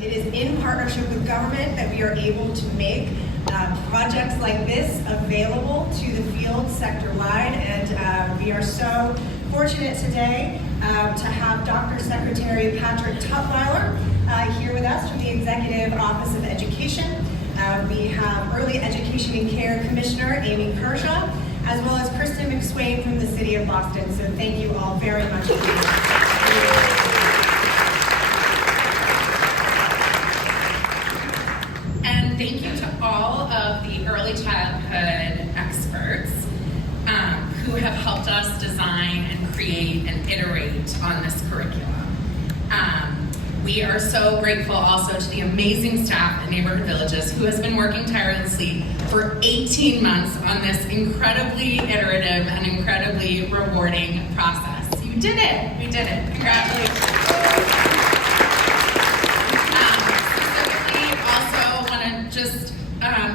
It is in partnership with government that we are able to make projects like this available to the field sector-wide, and we are so fortunate today to have Dr. Secretary Patrick Tutwiler here with us from the Executive Office of Education. We have Early Education and Care Commissioner Amy Kershaw, as well as Kristen McSwain from the City of Boston. So thank you all very much for being here. And thank you to all of the early childhood experts who have helped us design and create and iterate on this curriculum. We are so grateful also to the amazing staff at Neighborhood Villages who has been working tirelessly for 18 months on this incredibly iterative and incredibly rewarding process. You did it! We did it. Congratulations. Specifically, also want to just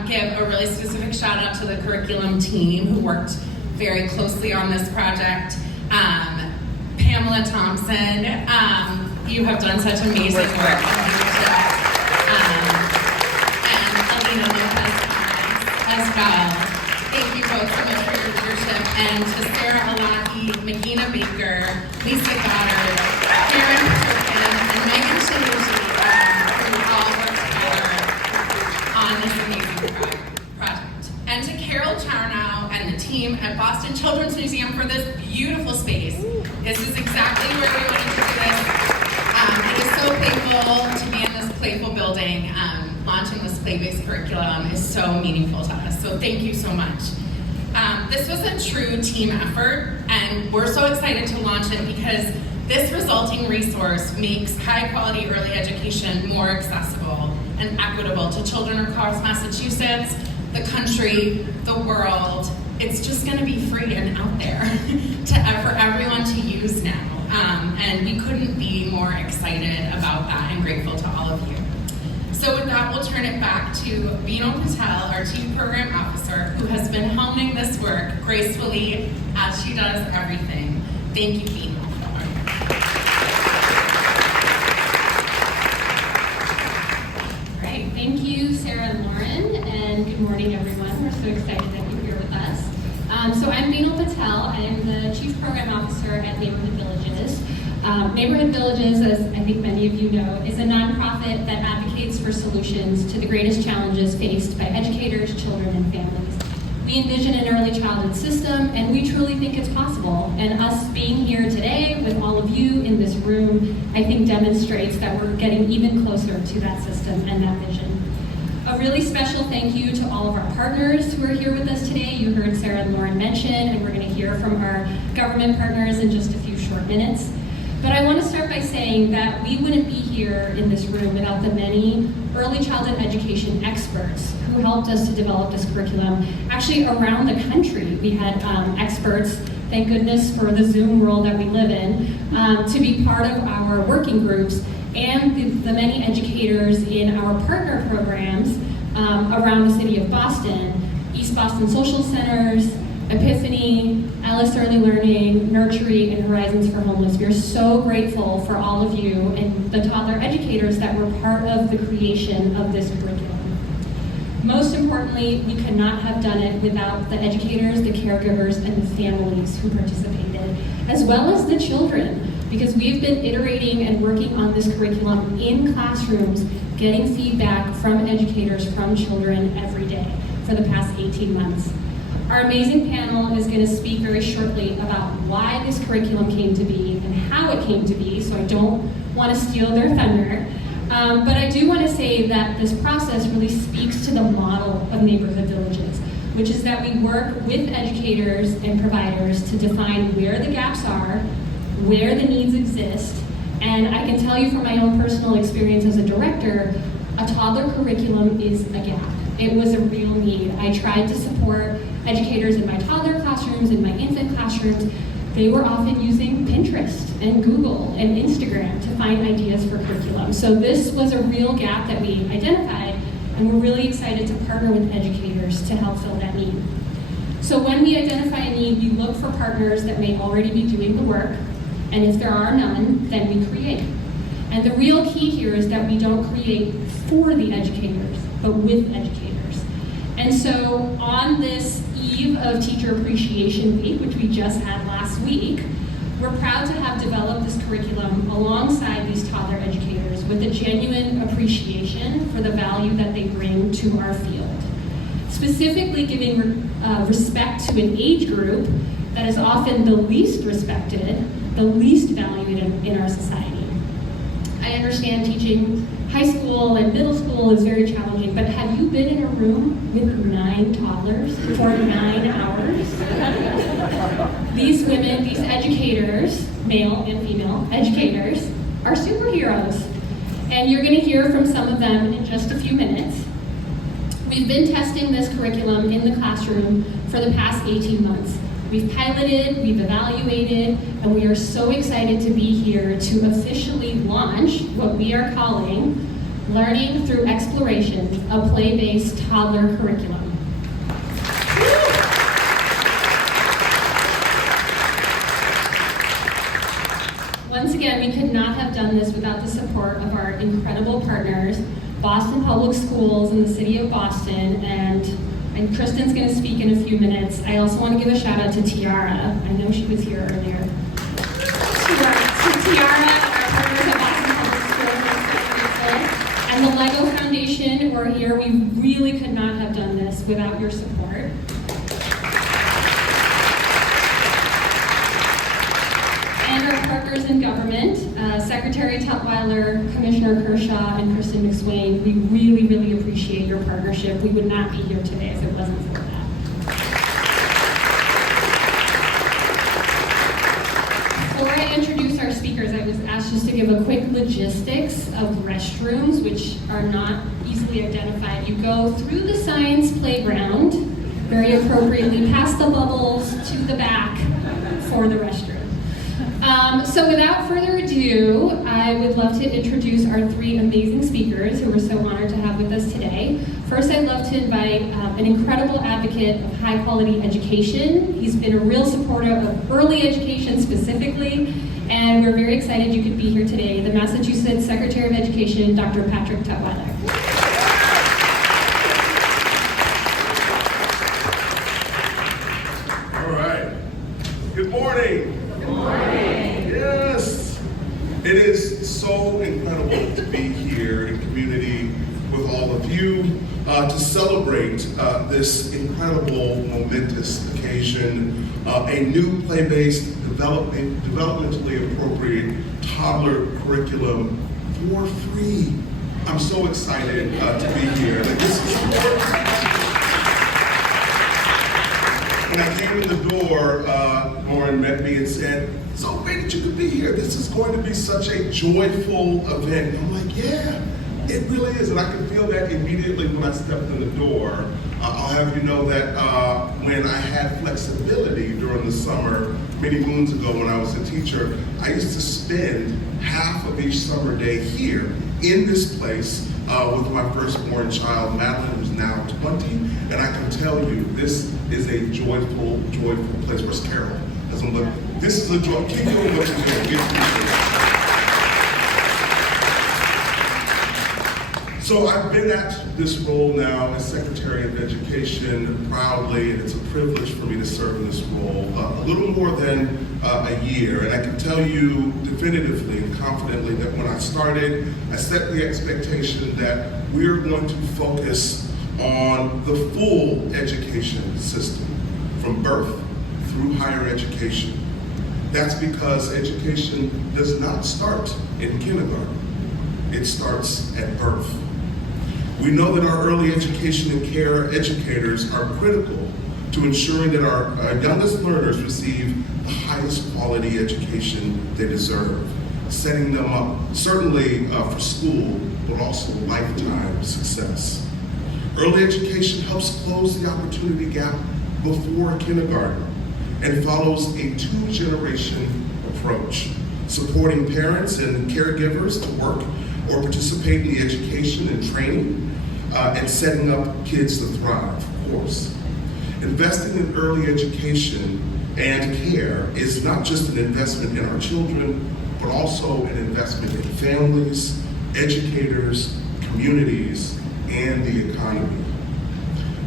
give a really specific shout out to the curriculum team who worked very closely on this project. Pamela Thompson, you have done such amazing work on leadership. And Alina Lopez as well. Thank you both so much for your leadership. And to Sarah Alahi, Magina Baker, Lisa Goddard, Karen Perkin, and Megan Shaluji, who all worked together on this amazing project. And to Carol Charnow and the team at Boston Children's Museum for this beautiful space. This is exactly where we wanted to do this. It is so playful to be in this playful building. Launching this play-based curriculum is so meaningful to us, so thank you so much. This was a true team effort, and we're so excited to launch it because this resulting resource makes high-quality early education more accessible and equitable to children across Massachusetts, the country, the world. It's just going to be free and out there for everyone to use now. And we couldn't be more excited about that and grateful to all of you. So with that, we'll turn it back to Vinod Patel, our Chief Program Officer, who has been helming this work gracefully as she does everything. Thank you, Vinod. Great, thank you, Sarah and Lauren, and good morning, everyone. We're so excited that you're here with us. So I'm Vinod Patel. I am the Chief Program Officer at Neighborhood Villages. Neighborhood Villages, as I think many of you know, is a nonprofit that advocates for solutions to the greatest challenges faced by educators, children, and families. We envision an early childhood system, and we truly think it's possible. And us being here today with all of you in this room, I think demonstrates that we're getting even closer to that system and that vision. A really special thank you to all of our partners who are here with us today. You heard Sarah and Lauren mention, and we're going to hear from our government partners in just a few short minutes. But I want to start by saying that we wouldn't be here in this room without the many early childhood education experts who helped us to develop this curriculum. Actually, around the country, we had experts, thank goodness for the Zoom world that we live in, to be part of our working groups, and the many educators in our partner programs around the City of Boston, East Boston Social Centers, Epiphany, Alice Early Learning, Nurtury, and Horizons for Homeless. We are so grateful for all of you and the toddler educators that were part of the creation of this curriculum. Most importantly, we could not have done it without the educators, the caregivers, and the families who participated, as well as the children, because we've been iterating and working on this curriculum in classrooms, getting feedback from educators, from children every day for the past 18 months. Our amazing panel is going to speak very shortly about why this curriculum came to be and how it came to be, so I don't want to steal their thunder. But I do want to say that this process really speaks to the model of Neighborhood Villages, which is that we work with educators and providers to define where the gaps are, where the needs exist, and I can tell you from my own personal experience as a director, a toddler curriculum is a gap. It was a real need. I tried to support educators in my toddler classrooms, in my infant classrooms. They were often using Pinterest and Google and Instagram to find ideas for curriculum. So this was a real gap that we identified, and we're really excited to partner with educators to help fill that need. So when we identify a need, we look for partners that may already be doing the work, and if there are none, then we create. And the real key here is that we don't create for the educators, but with educators. And so on this eve of Teacher Appreciation Week, which we just had last week, we're proud to have developed this curriculum alongside these toddler educators with a genuine appreciation for the value that they bring to our field. Specifically giving respect to an age group that is often the least respected, the least valued in our society. I understand teaching high school and middle school is very challenging, but have you been in a room with 9 toddlers for 9 hours? These women, these educators, male and female educators, are superheroes. And you're going to hear from some of them in just a few minutes. We've been testing this curriculum in the classroom for the past 18 months. We've piloted, we've evaluated, and we are so excited to be here to officially launch what we are calling Learning Through Exploration, a Play-Based Toddler Curriculum. Once again, we could not have done this without the support of our incredible partners, Boston Public Schools and the City of Boston, and Kristen's going to speak in a few minutes. I also want to give a shout out to Tiara. I know she was here earlier. Tiara, our partners at Boston Public Schools, and the LEGO Foundation, who are here. We really could not have done this without your support. And our partners in government, Secretary Tutwiler, Commissioner Kershaw, and Kristen McSwain. We really, really appreciate your partnership. We would not be here today if it wasn't for that. Before I introduce our speakers, I was asked just to give a quick logistics of restrooms, which are not easily identified. You go through the science playground, very appropriately, past the bubbles to the back for the restroom. So without further ado, I would love to introduce our 3 amazing speakers who we're so honored to have with us today. First, I'd love to invite an incredible advocate of high quality education. He's been a real supporter of early education specifically, and we're very excited you could be here today. The Massachusetts Secretary of Education, Dr. Patrick Tutwiler. All right. Good morning. Yes, it is so incredible to be here in community with all of you to celebrate this incredible, momentous occasion, a new play-based, developmentally appropriate toddler curriculum for free. I'm so excited to be here. This is important. When I came in the door, Lauren met me and said, "So great that you could be here. This is going to be such a joyful event." I'm like, "Yeah, it really is." And I could feel that immediately when I stepped in the door. I'll have you know that when I had flexibility during the summer, many moons ago when I was a teacher, I used to spend half of each summer day here in this place with my firstborn child, Madeline, who's now 20. And I can tell you, this is a joyful, joyful place. Where's Carol? This is a joy. Keep doing what you're doing. So I've been at this role now as Secretary of Education proudly, and it's a privilege for me to serve in this role a little more than a year. And I can tell you definitively and confidently that when I started, I set the expectation that we're going to focus on the full education system, from birth through higher education. That's because education does not start in kindergarten. It starts at birth. We know that our early education and care educators are critical to ensuring that our youngest learners receive the highest quality education they deserve, setting them up certainly for school, but also lifetime success. Early education helps close the opportunity gap before kindergarten and follows a 2-generation approach, supporting parents and caregivers to work or participate in the education and training and setting up kids to thrive, of course. Investing in early education and care is not just an investment in our children, but also an investment in families, educators, communities, and the economy.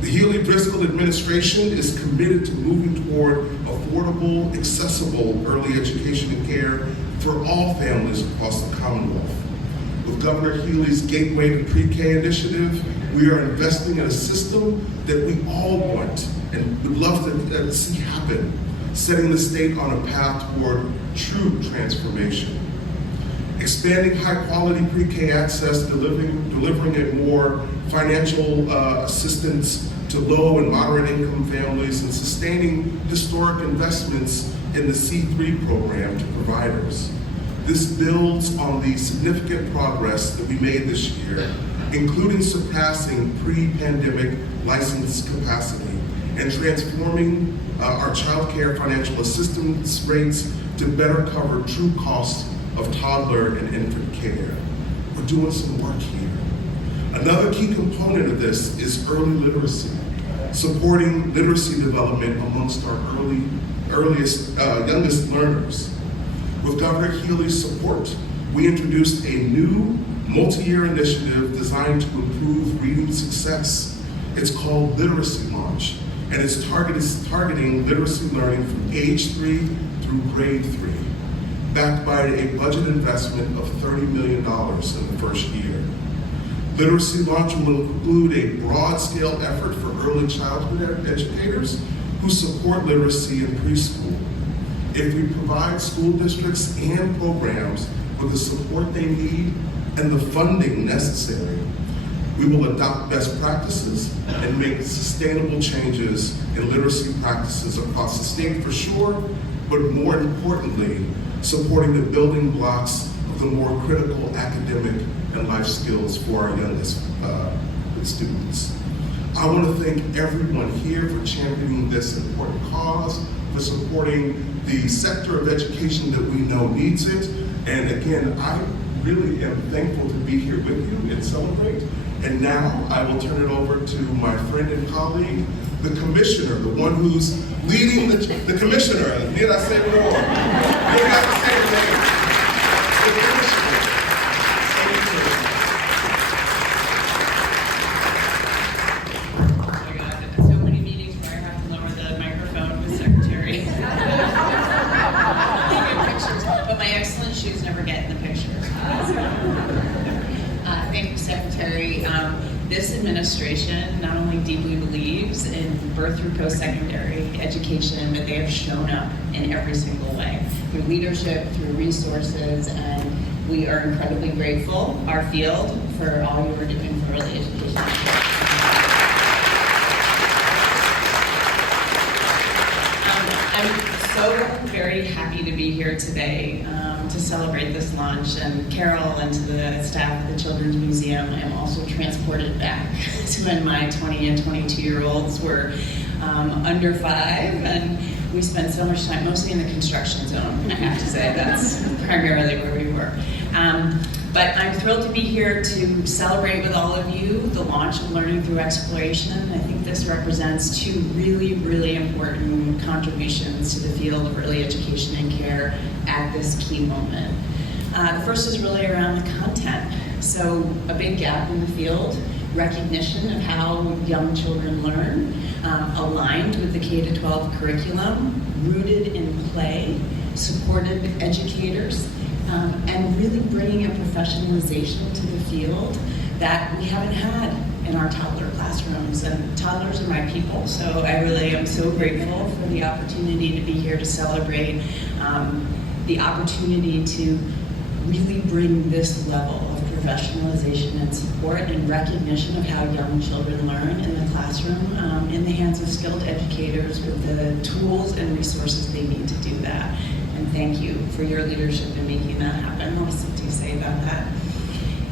The Healy-Driscoll administration is committed to moving toward affordable, accessible early education and care for all families across the Commonwealth. With Governor Healy's Gateway to Pre-K initiative, we are investing in a system that we all want and would love to see happen, setting the state on a path toward true transformation. Expanding high-quality pre-K access, delivering a more financial assistance to low and moderate income families, and sustaining historic investments in the C3 program to providers. This builds on the significant progress that we made this year, including surpassing pre-pandemic license capacity and transforming our child care financial assistance rates to better cover true costs of toddler and infant care. We're doing some work here. Another key component of this is early literacy, supporting literacy development amongst our youngest learners. With Governor Healy's support, we introduced a new multi-year initiative designed to improve reading success. It's called Literacy Launch, and it's targeting literacy learning from age 3 through grade 3, backed by a budget investment of $30 million in the first year. Literacy Launch will include a broad-scale effort for early childhood educators who support literacy in preschool. If we provide school districts and programs with the support they need and the funding necessary, we will adopt best practices and make sustainable changes in literacy practices across the state for sure, but more importantly, supporting the building blocks of the more critical academic and life skills for our youngest students. I want to thank everyone here for championing this important cause, for supporting the sector of education that we know needs it. And again, I really am thankful to be here with you and celebrate. And now I will turn it over to my friend and colleague, the commissioner, the one who's leading the commissioner. Need I say more? You have to say the name. The commissioner. Oh my God, so many meetings where I have to lower the microphone with Secretary. Pictures, but my excellent shoes never get in the picture. Thank you, Secretary. This administration not only deeply believes in birth through post-secondary education, but they have shown up in every single way, through leadership, through resources, and we are incredibly grateful, our field, for all you are doing for early education. I'm so very happy to be here today to celebrate this launch, and Carol and to the staff of the Children's Museum. I'm also transported back to when my 20 and 22-year-olds were under 5, and we spent so much time, mostly in the construction zone, I have to say. That's primarily where we were. But I'm thrilled to be here to celebrate with all of you the launch of Learning Through Exploration. I think this represents 2 really, really important contributions to the field of early education and care at this key moment. The first is really around the content. So a big gap in the field, recognition of how young children learn, aligned with the K-12 curriculum, rooted in play, supported educators, and really bringing a professionalization to the field that we haven't had in our toddler classrooms. And toddlers are my people, so I really am so grateful for the opportunity to be here to celebrate the opportunity to really bring this level of professionalization and support and recognition of how young children learn in the classroom in the hands of skilled educators with the tools and resources they need to do that. And thank you for your leadership in making that happen. I'll listen to you say about that.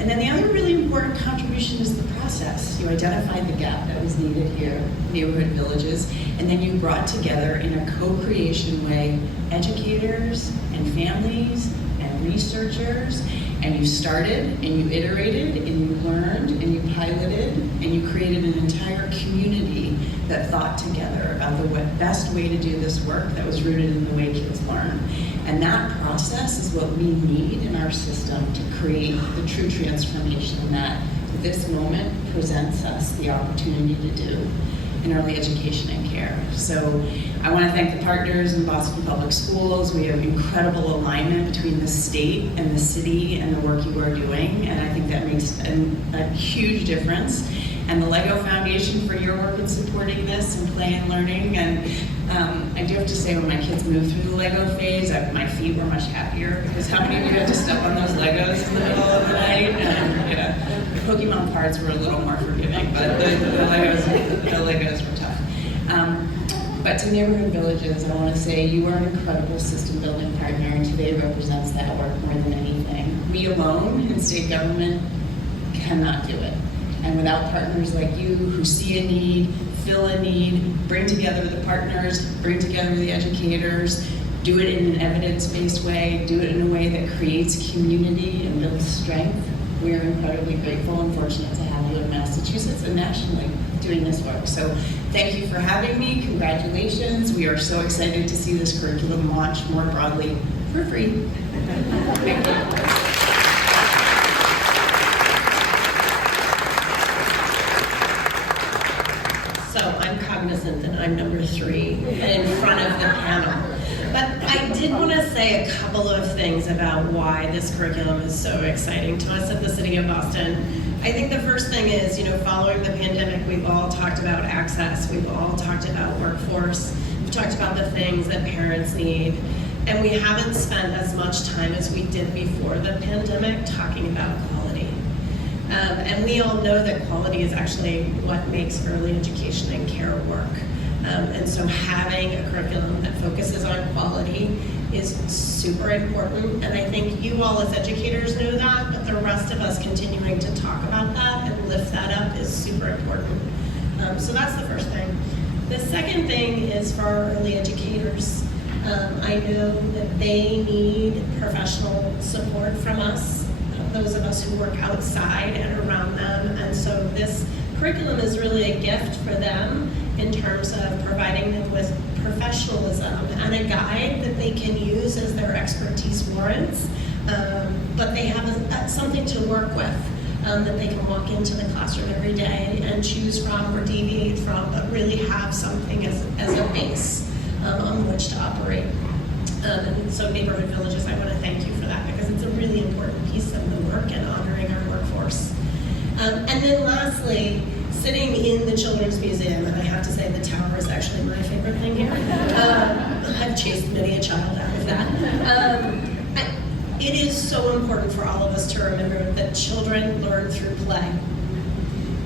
And then the other really important contribution is the process. You identified the gap that was needed here, neighborhood villages, and then you brought together in a co-creation way educators and families and researchers And you started, and you iterated, and you learned, and you piloted, and you created an entire community that thought together about the best way to do this work that was rooted in the way kids learn. And that process is what we need in our system to create the true transformation that this moment presents us the opportunity to do in early education and care. So I want to thank the partners in Boston Public Schools. We have incredible alignment between the state and the city and the work you are doing, and I think that makes a huge difference. And the LEGO Foundation for your work in supporting this and play and learning. And I do have to say, when my kids moved through the LEGO phase, my feet were much happier, because how many of you had to step on those Legos in the middle of the night? And yeah, the Pokemon parts were a little more forgiving, but the Legos were tough. But to Neighborhood Villages, I want to say you are an incredible system building partner, and today represents that work more than anything. We alone in state government cannot do it. And without partners like you who see a need, fill a need, bring together the partners, bring together the educators, do it in an evidence-based way, do it in a way that creates community and builds strength, we are incredibly grateful and fortunate to have you in Massachusetts and nationally doing this work. So thank you for having me. Congratulations. We are so excited to see this curriculum launch more broadly for free. Thank you. So I'm cognizant that I'm number 3 in front of the panel. But I did want to say a couple of things about why this curriculum is so exciting to us at the City of Boston. I think the first thing is, following the pandemic, we've all talked about access. We've all talked about workforce. We've talked about the things that parents need. And we haven't spent as much time as we did before the pandemic talking about quality. And we all know that quality is actually what makes early education and care work. And so having a curriculum that focuses on quality is super important. And I think you all as educators know that, but the rest of us continuing to talk about that and lift that up is super important. So that's the first thing. The second thing is for our early educators. I know that they need professional support from us, those of us who work outside and around them. And so this curriculum is really a gift for them in terms of providing them with professionalism and a guide that they can use as their expertise warrants, but they have something to work with that they can walk into the classroom every day and choose from or deviate from, but really have something as a base on which to operate. And so Neighborhood Villages, I want to thank you for that, because it's a really important piece of the work and honoring our workforce. And then lastly, sitting in the Children's Museum, and I have to say the tower is actually my favorite thing here. I've chased many a child out of that. It is so important for all of us to remember that children learn through play.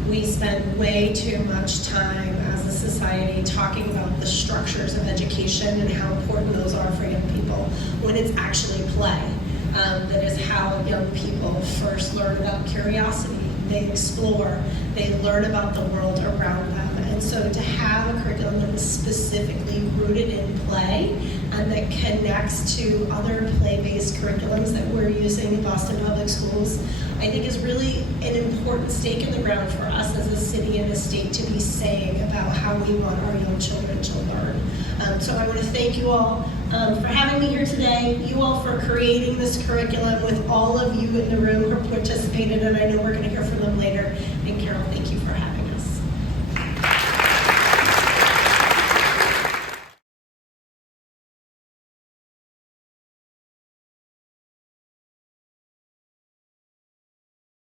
We spend way too much time as a society talking about the structures of education and how important those are for young people, when it's actually play. That is how young people first learn about curiosity. They explore, they learn about the world around them. And so to have a curriculum that is specifically rooted in play and that connects to other play-based curriculums that we're using in Boston Public Schools, I think is really an important stake in the ground for us as a city and a state to be saying about how we want our young children to learn. So I want to thank you all for having me here today, you all for creating this curriculum with all of you in the room who participated, and I know we're going to hear from them later. And Carol, thank you for having me.